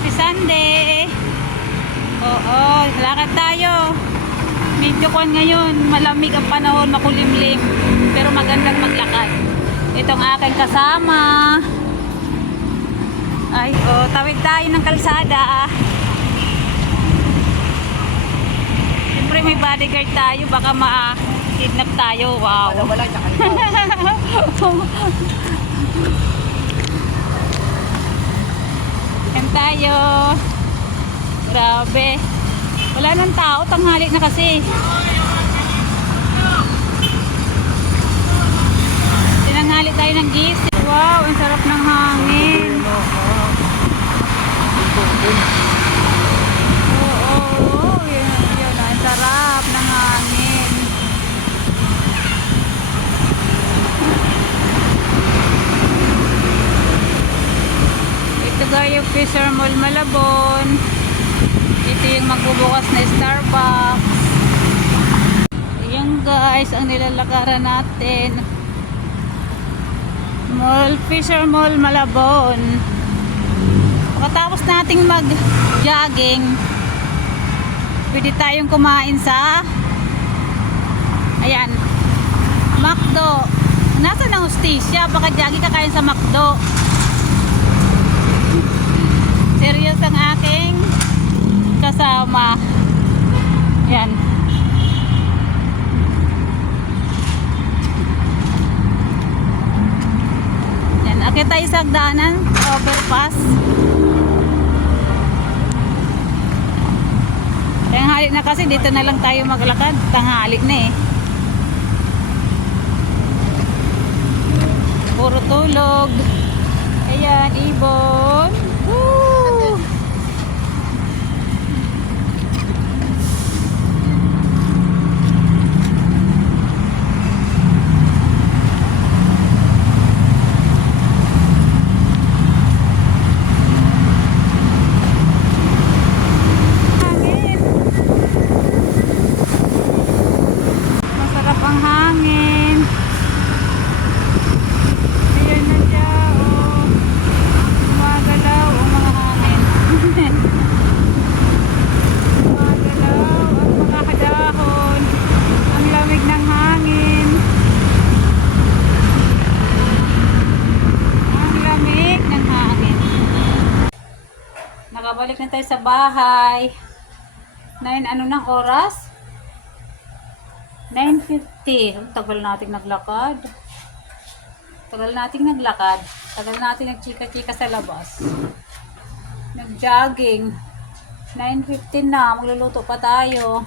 Happy Sunday! Oo, lakad tayo. Medyo kuwan ngayon, malamig ang panahon, makulimlim. Pero magandang maglakad. Itong aking kasama. Ay, tawid tayo ng kalsada. Siyempre may bodyguard tayo, baka ma-kidnap tayo. Wow. Yan tayo. Grabe. Wala nang tao, tanghali na kasi. Tinanghali tayo ng gising. Wow, ang sarap ng hangin. Oo, yun, ang sarap ng hangin. Ito guys, yung Fisher Mall Malabon. Ito yung magbubukas na Starbucks. Ayan guys, ang nilalakaran natin. Fisher Mall Malabon. Pagkatapos nating mag-jogging, pwede tayong kumain sa ayan, McDo. Nasaan ang hostesya? Baka jogging kakain sa McDo. Serious ang aking kasama. Yan. Yan. Akit tayo sa hagdanan. Overpass. Tanghali na kasi. Dito na lang tayo maglakad. Tanghali na eh. Puro tulog. Ayan, ibon. Woo! Masarap ang hangin. Ayan na siya, oh. Gumagalaw ang mga hangin. Gumagalaw ang mga kadahon. Ang lamig ng hangin. Ang lamig ng hangin. Nakabalik na tayo sa bahay. Ano ng oras? 9:50. Ang tagal nating naglakad. Tagal nating nagchika-chika sa labas. Nag-jogging. 9:15 na. Magluluto pa tayo.